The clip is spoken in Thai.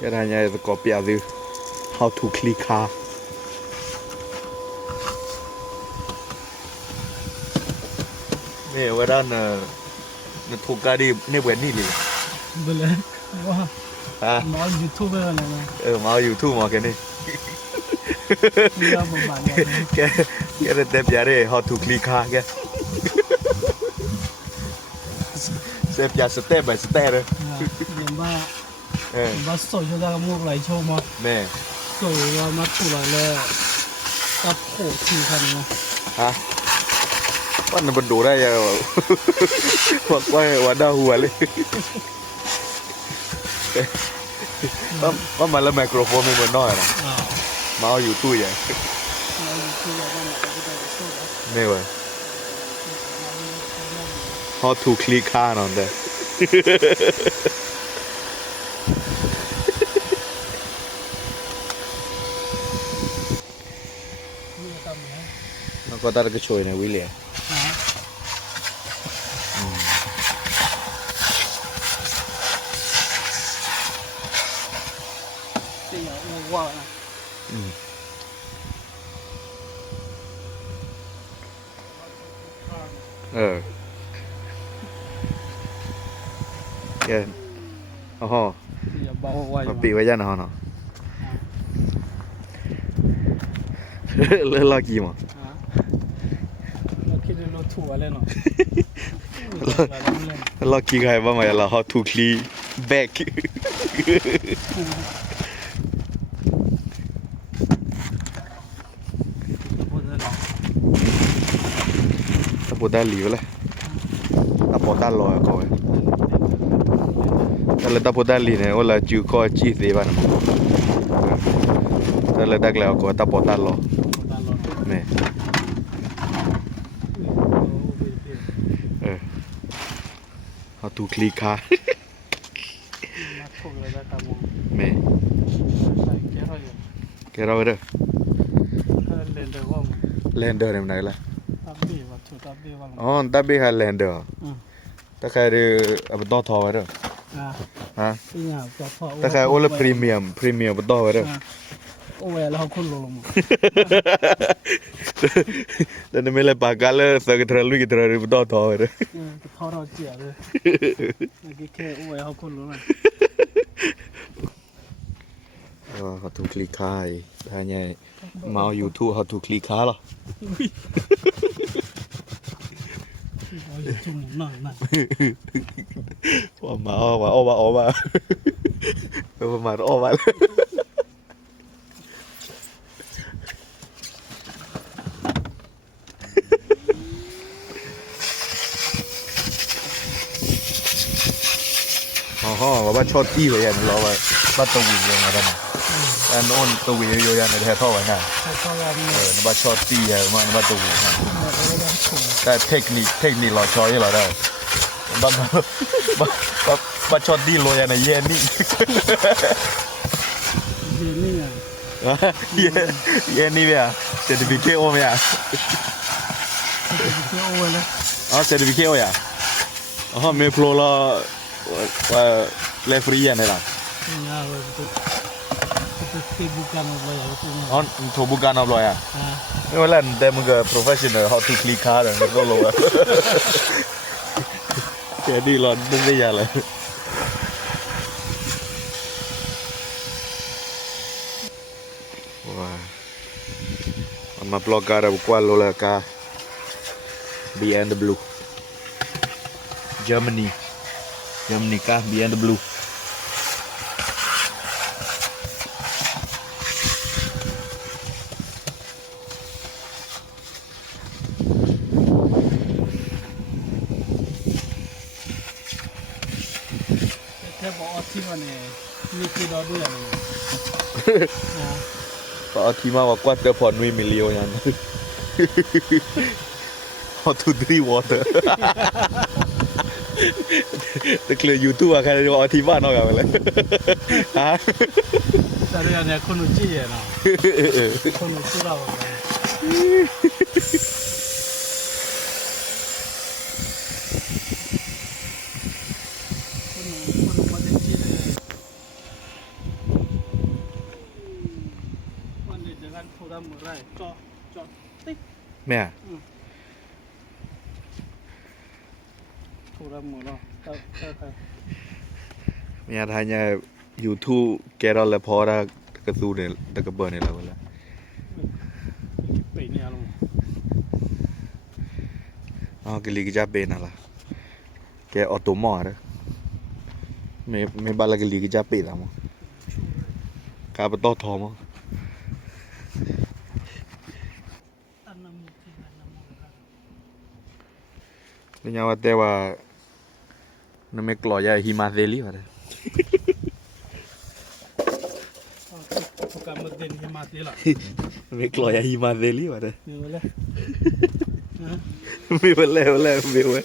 cái này nhà có bia gì how to click car nèว่าด้านnó thuộc cái đi nè quên đi liền boleh wah à mau YouTube lah mau YouTube mà cái này dia membantu cái này đẹp giá đấy how to click car cái xem giá step by step rồi yang ba soi cho ra mua lại cho mà nè soi ra mà thu lại là tập khổ thì thành mà hảว่ามันดูได้ยังบอกว่าดาวหัวเลยว่ามันแล้วไมโครโฟนมันน้อยนะมาเอาอยู่ตู้ใหญ่นี่เว้ย how to click car นั่นเด้แล้วก็ตัดกระโชยในวิเลียว่าแกอ๋อมาปีไว้ยันเนาะเลิกลากี่มั้งเราคิดเราถูกอะไรเนาะลากี่ใครบ้างไหมเราhow to click back bộ đa lì vậy, bộ đa lòi coi,แต่ละbộ đa lì này, ô là chịu coi chi gì vậy,แต่ละดักแล้วก็bộ đa lò, nè, how to click car, nè, cái đâu đó, lender này này làอ๋อตับบี้ฮาแลนเดอร์ตะแคร์อับดอทอไว้เด้อฮะตะแคร์โอละพรีเมียมอับดอไว้เด้อโอ้ยแล้วเขาคุณลงแต่นี่ไม่เลยปากกันเลยสักทะลุกิทะลุอับดอทอไว้เด้อทอเราเจี๋ยเลยแค่โอ้ยเขาคุณลงhow to click car ถ้าเนี่ยมาเอา YouTube how to click car หรอจุ่มหน่อยนะว่ามาออกมามาออกมาอ๋อว่าชอบตี้ไว้ยันเราว่าตัววิ่งยังไงได้ไหมอันโน้นตัววิ่งโยยันในแถวท่อไว้น่ะนว่าชอบตี้อะมันว่าตัววิ่งแต่เทคนิคเราชอบที่เราได้บ้าชอบดีโรยในเย็นนี่เย็นนี่เว้ยเซอร์ติฟิเคตโอเว้ยอ๋อเซอร์ติฟิเคตโออ่ะอ๋อเมโปรละว่าเลฟรียันเหรออ๋อทูบุการอัพลอยอ่ะไม่ว่าเล่นแต่มึงก็ professional how to click car แล้วก็โลอ่ะแค่นี้ร้อนนึกได้ยังเลยว้ามันมาปลอกการบุกว่าโลละกา BMW Germany กา BMWแค่บอกที่มันเนี่ยมีกี่ดอด้วยอะไรPak Atima wa kuat pon we milio yan. How to drink water. The clear YouTube akan ada Atima no kan boleh. Ha? Tadi ada kunuci ya nah. Kunuci lah. ra một này cho tích แม่ thủ ra một nó ta แม่ทายเนี่ย YouTube แกรอละพอดากระซูเนี่ยตะกะเบอร์เนี่ยแล้วละ bị nè luôn อ๋อกะลีกะจะเป็นน่ะล่ะแกออโตมอเด้อไม่บาละกะลีกะจะเป็นล่ะมั้งกาปะตอทอมั้ง ăn năm một thì là năm một là นี่ว่าแต่ว่านั่นไม่กลัวยาหิมาเซลีว่ะเด้อ cả một đền thì mà thế là ไม่กลัวยาหิมาเซลีว่ะเด้อ như vậy đấy ไม่เป็นแล้วไม่เว้ย